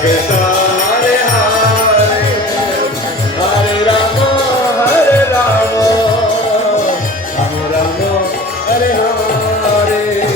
Krishna Hare Hare Hare Rama Hare Rama Rama Rama Hare Hare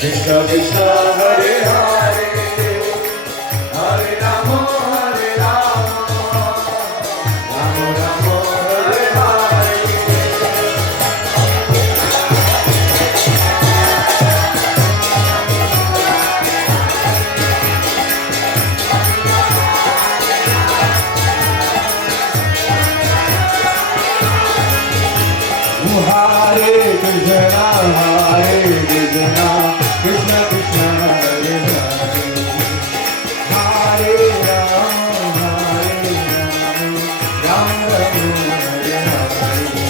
Krishna Krishna Hare Hare Hare Rama Hare Rama Rama Rama Hare Hare Hare Krishna Hare Krishna Krishna Krishna Hare Hare Hare Rama Rama Rama Hare Hare Hare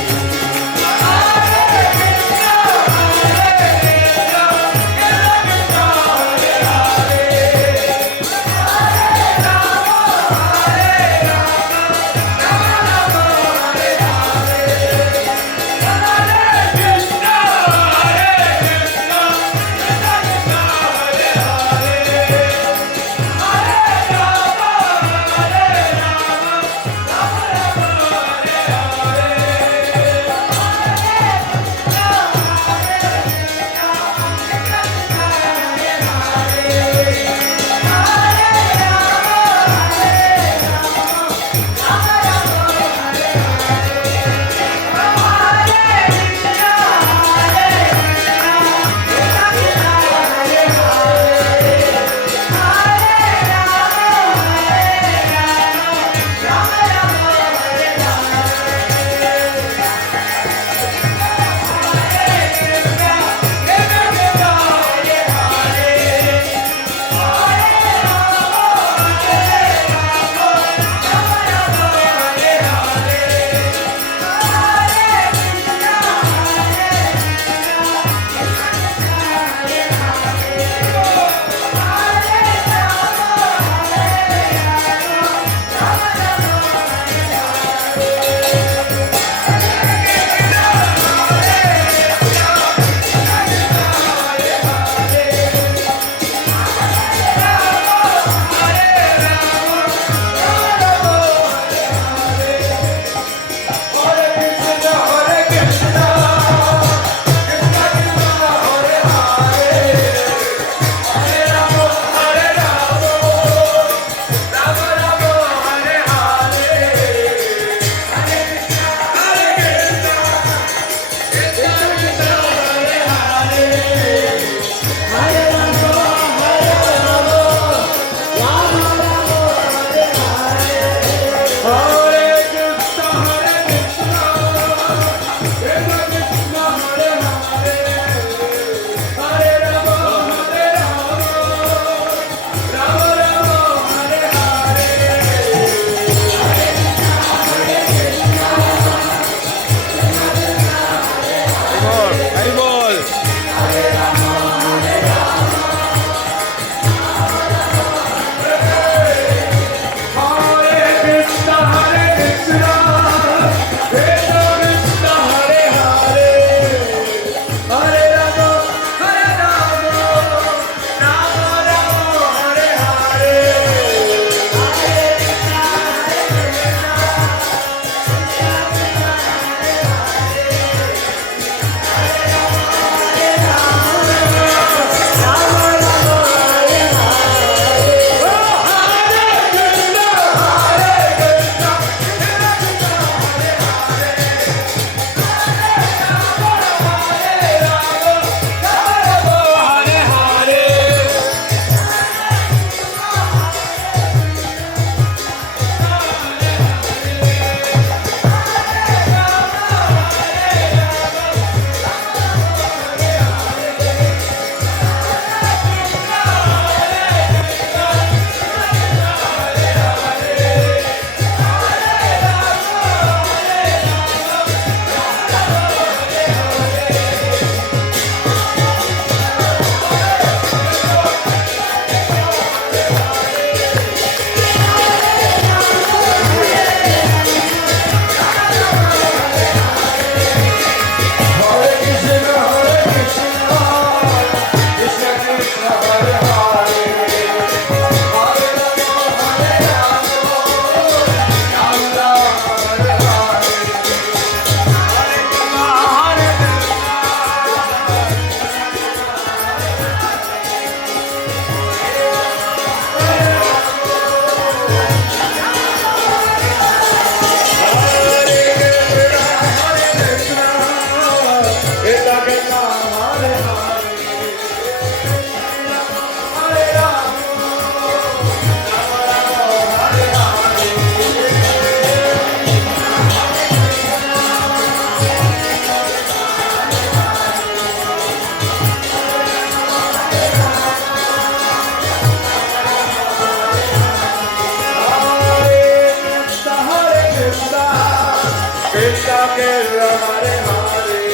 Krishna Krishna Hare Hare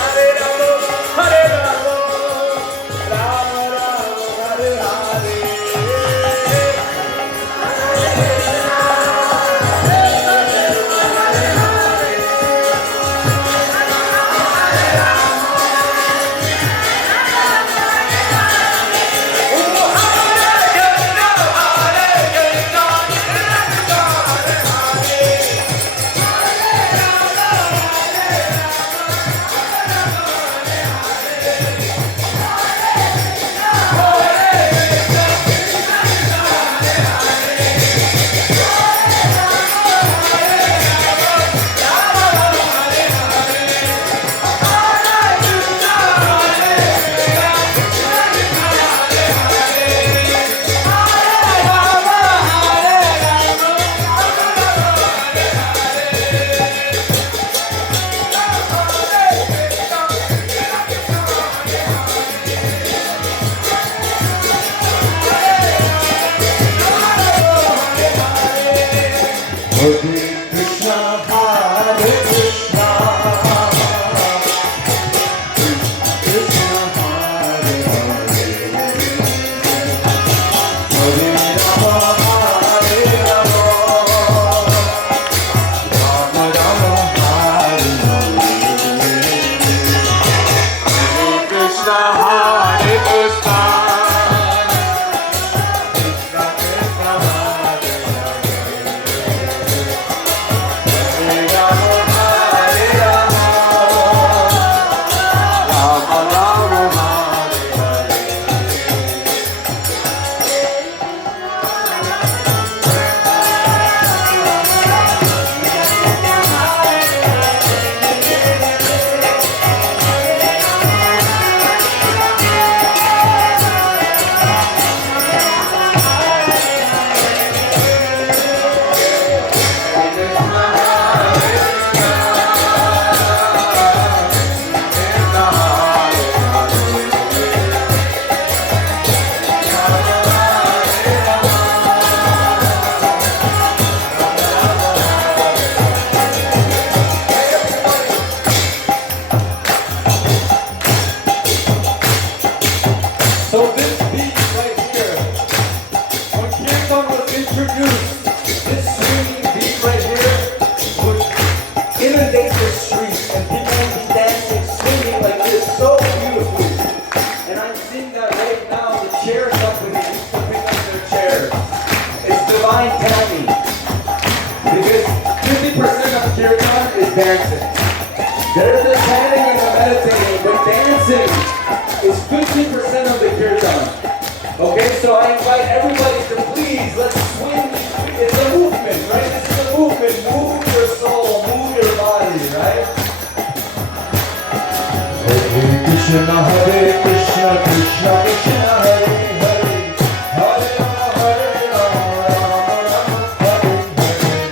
Hare Rama Hare Rama Rama Rama Hare Hare Hare Krishna, Hare Krishna, Krishna Hare Hare, Hare Rama, Hare Rama, Rama Rama, Hare Hare, Hare Krishna, Hare Krishna, Krishna Krishna, Hare So this beat right here, when Kirtan was introduced, this swinging beat right here would inundate the streets and people would be dancing, swinging like this so beautifully. And I'm seeing that right now, the chair company used to pick up their chairs. It's divine timing. Because 50% of Kirtan is dancing. There's the chanting and the meditating, but dancing is 50% of the kirtan. Okay, so I invite everybody to please, let's swing. It's a movement, right? This is a movement. Move your soul, move your body, right? Hare Krishna, Hare Krishna, Krishna Krishna, Hare Hare, Hare Rama, Hare Rama, Rama Rama, Hare Hare.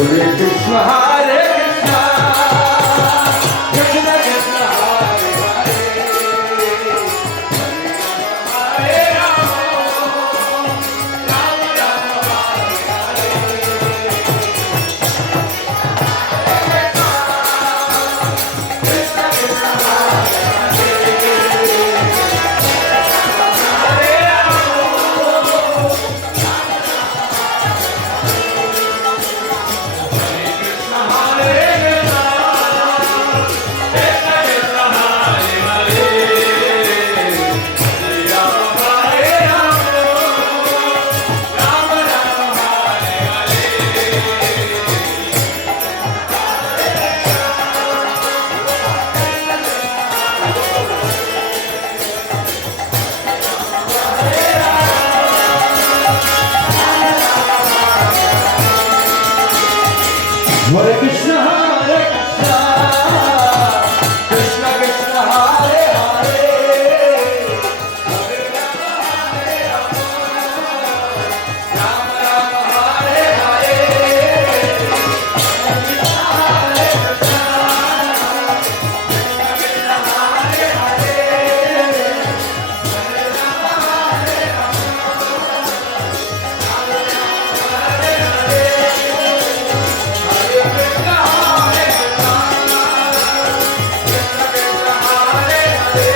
Hare Krishna, Hare Krishna, Krishna Krishna, Hare Hare, Hare Rama, Rama Rama, Hare Krishna, Hare Krishna, Krishna Krishna, Hare Hare, Hare Rama, Hare Rama, Rama Rama, Hare Hare, Hare Krishna, Hare Krishna, Krishna Krishna, Hare Hare,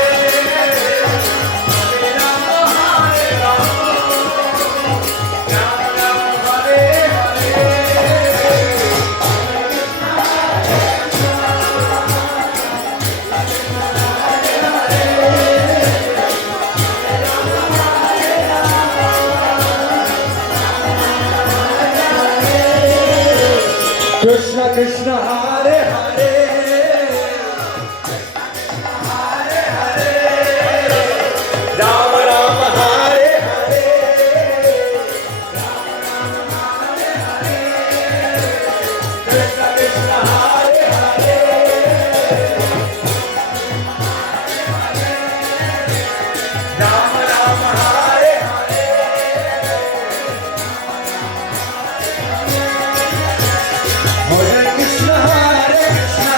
Hare Rama, Hare Rama, Rama Rama, Hare Hare. Krishna Krishna, Hare Hare, Hare Hare, Rama Rama, Hare Hare, Rama Rama, Hare Hare, Krishna Krishna, Hare Hare, Rama Rama, Hare Hare. Hare Krishna, Hare Krishna,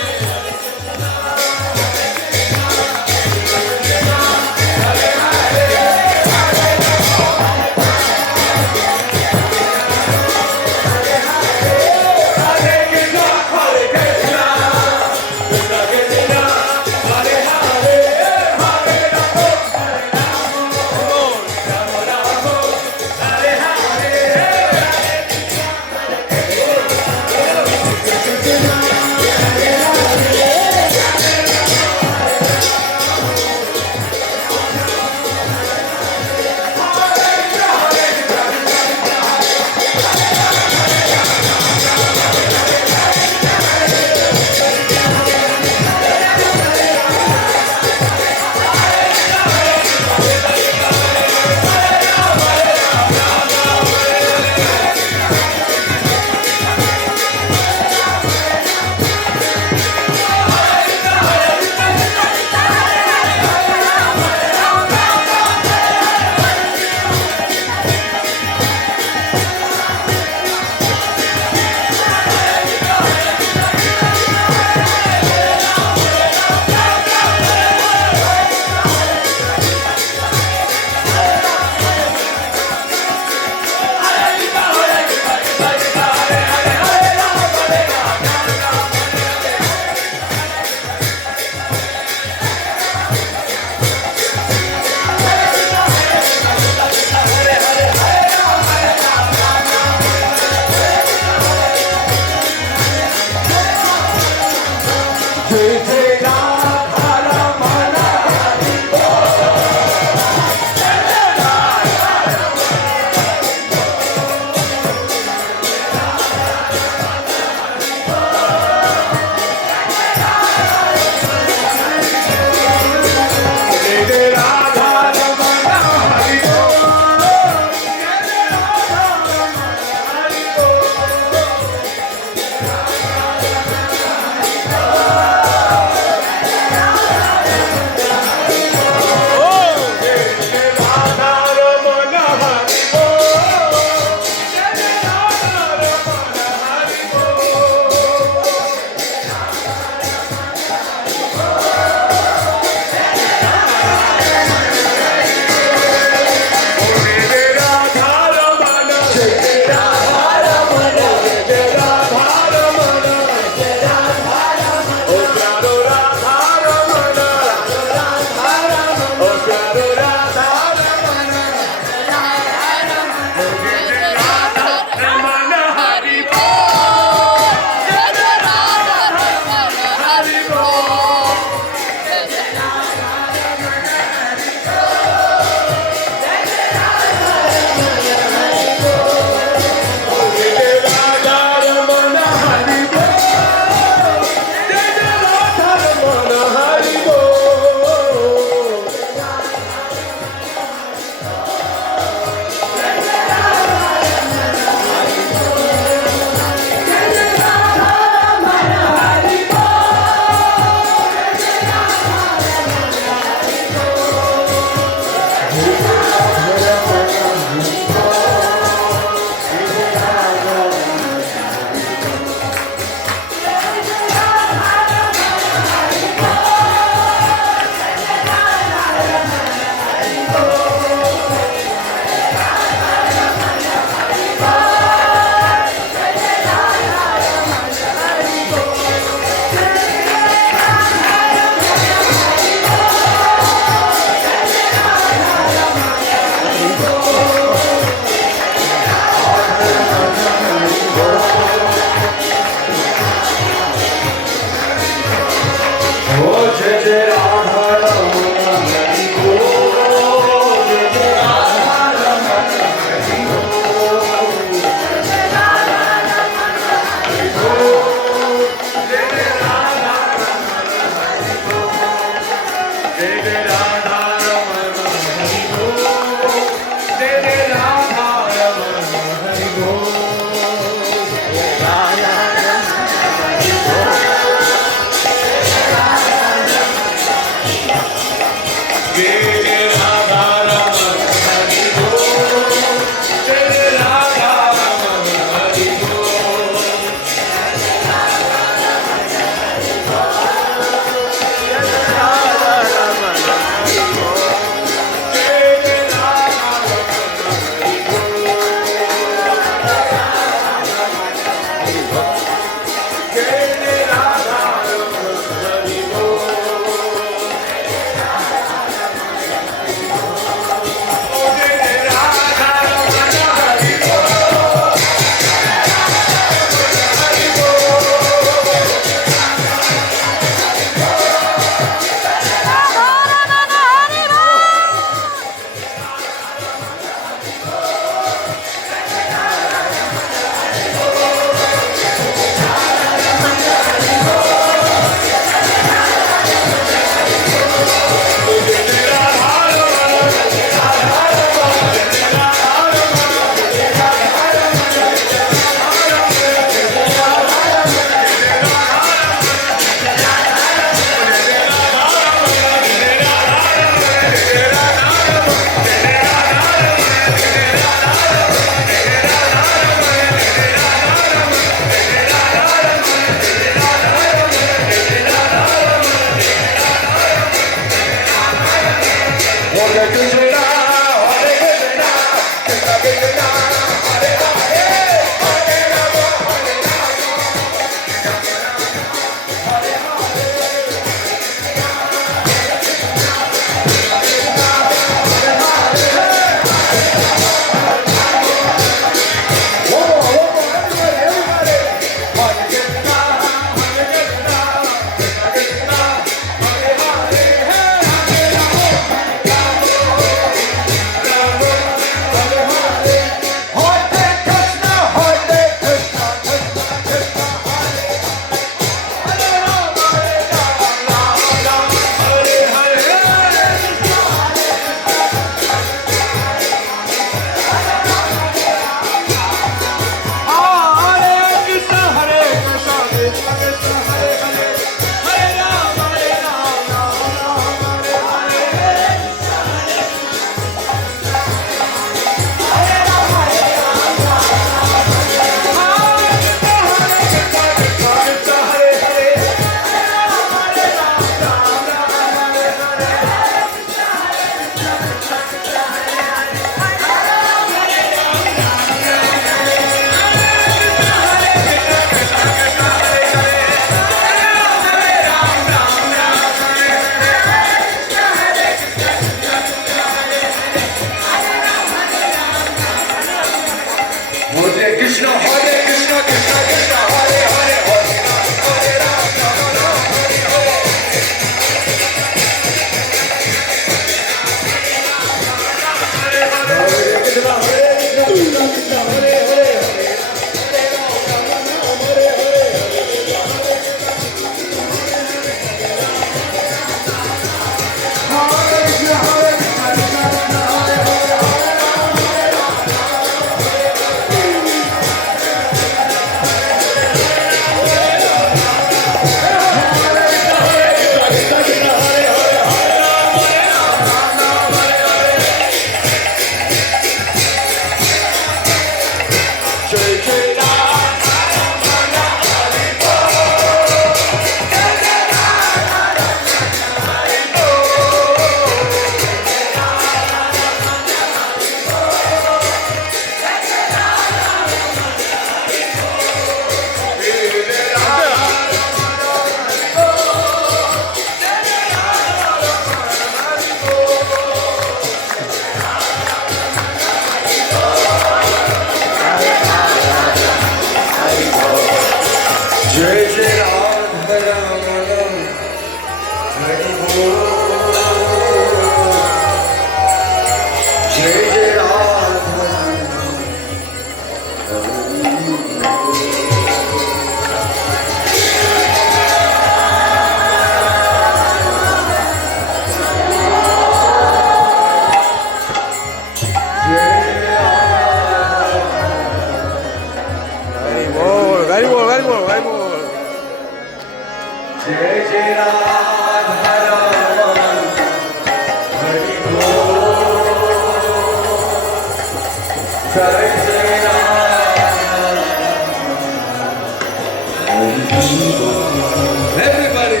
Everybody.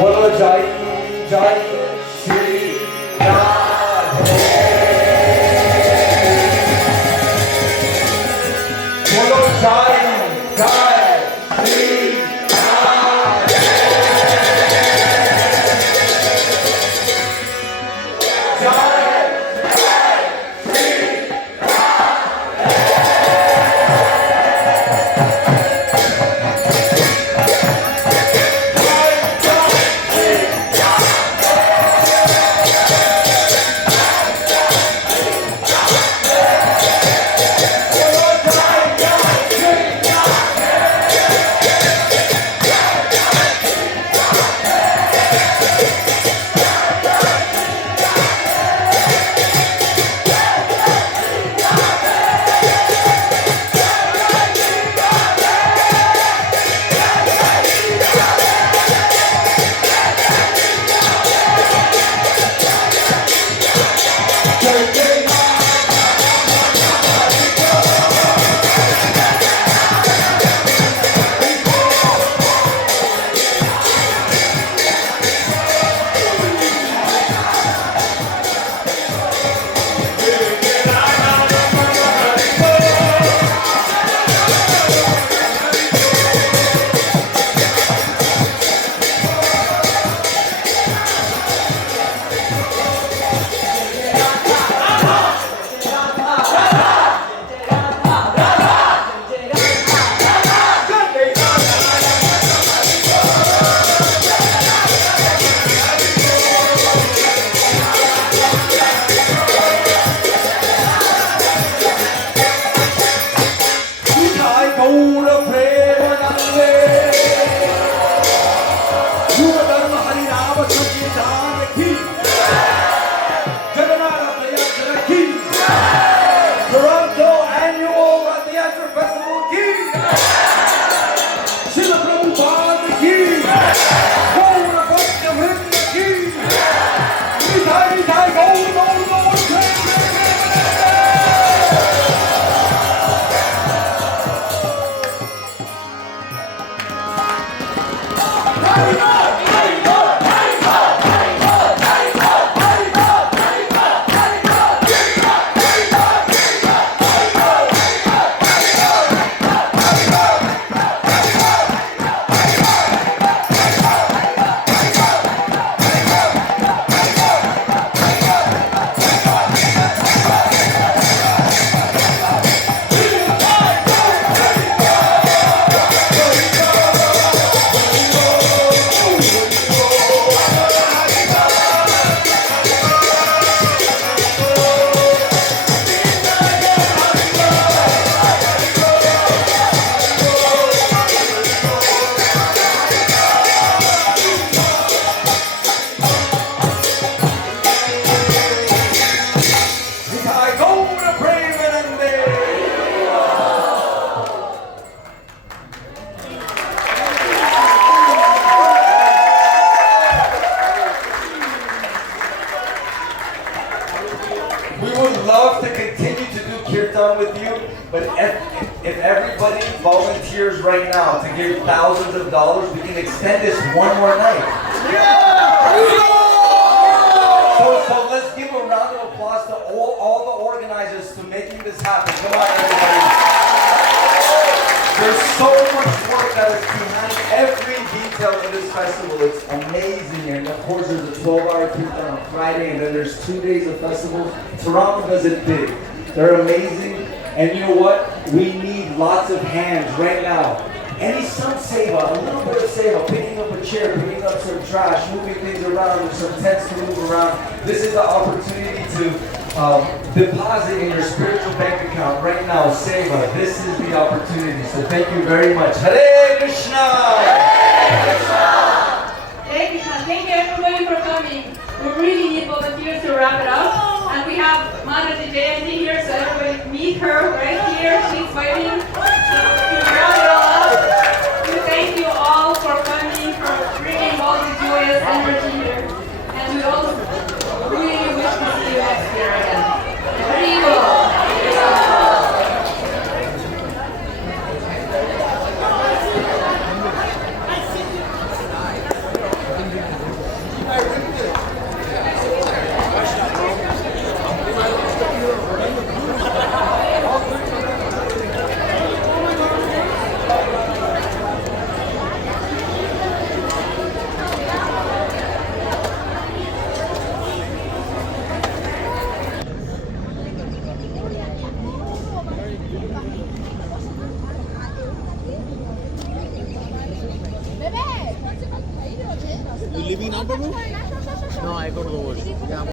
बोलो जय जय श्री राधे बोलो जय जय Shri Radhe with you, but if everybody volunteers right now to give thousands of dollars, we can extend this one more night. So let's give a round of applause to all the organizers to making this happen. Come on, everybody. There's so much work that is behind every detail of this festival. It's amazing. And of course, there's a 12-hour kirtan on Friday, and then there's 2 days of festivals. Toronto does it big. They're amazing. And you know what? We need lots of hands right now. Any some seva, a little bit of seva, picking up a chair, picking up some trash, moving things around, there's some tents to move around. This is the opportunity to deposit in your spiritual bank account right now, seva. This is the opportunity. So thank you very much. Hare Krishna! Thank you, everybody for coming. We really need volunteers to wrap it up. And we have Madhuri Jayanti here, so everybody meet her right here. She's waiting to wrap it all up. We thank you all for coming, for bringing all the joyous energy here. And we all really wish to see you next year again. Haribo! You leaving now, Babu? No, I go to the woods. Yeah.